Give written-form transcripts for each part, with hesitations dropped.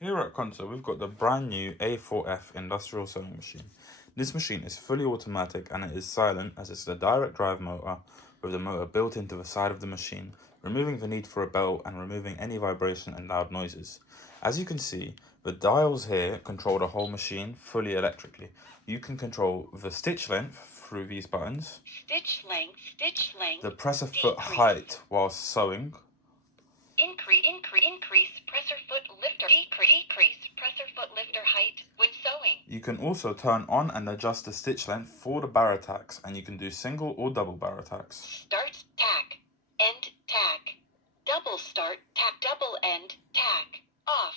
Here at Conto, we've got the brand new A4F industrial sewing machine. This machine is fully automatic and it is silent as it's a direct drive motor with the motor built into the side of the machine, removing the need for a belt and removing any vibration and loud noises. As you can see, the dials here control the whole machine fully electrically. You can control the stitch length through these buttons, stitch length, the presser foot height while sewing, increase presser foot lifter, decrease presser foot lifter height when sewing. You can also turn on and adjust the stitch length for the bar attacks, and you can do single or double bar attacks. Start tack, end tack, double start tack, double end tack, off.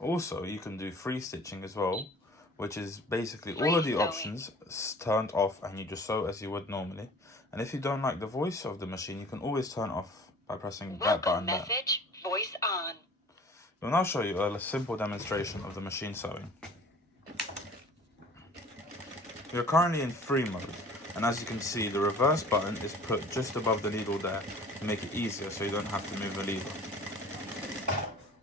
Also, you can do free stitching as well, which is basically all of the options turned off and you just sew as you would normally. And if you don't like the voice of the machine, you can always turn off by pressing that button there. Message, voice on. We'll now show you a simple demonstration of the machine sewing. We are currently in free mode, and as you can see, the reverse button is put just above the needle there to make it easier so you don't have to move the lever.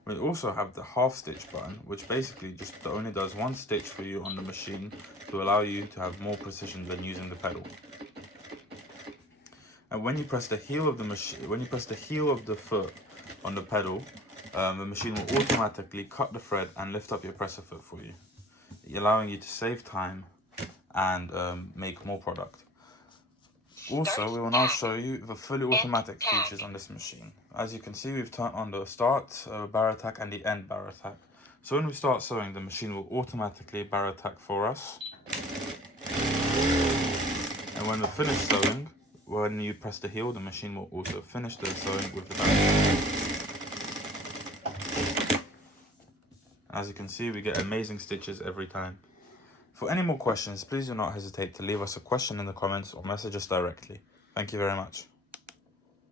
We also have the half stitch button, which basically just only does one stitch for you on the machine to allow you to have more precision than using the pedal. And when you press the heel of the foot on the pedal, the machine will automatically cut the thread and lift up your presser foot for you, allowing you to save time and make more product. Also, we will now show you the fully automatic features on this machine. As you can see, we've turned on the start bar attack and the end bar attack. So when we start sewing, the machine will automatically bar attack for us. And when we're finished sewing, when you press the heel, the machine will also finish the sewing with the bar. As you can see, we get amazing stitches every time. For any more questions, please do not hesitate to leave us a question in the comments or message us directly. Thank you very much.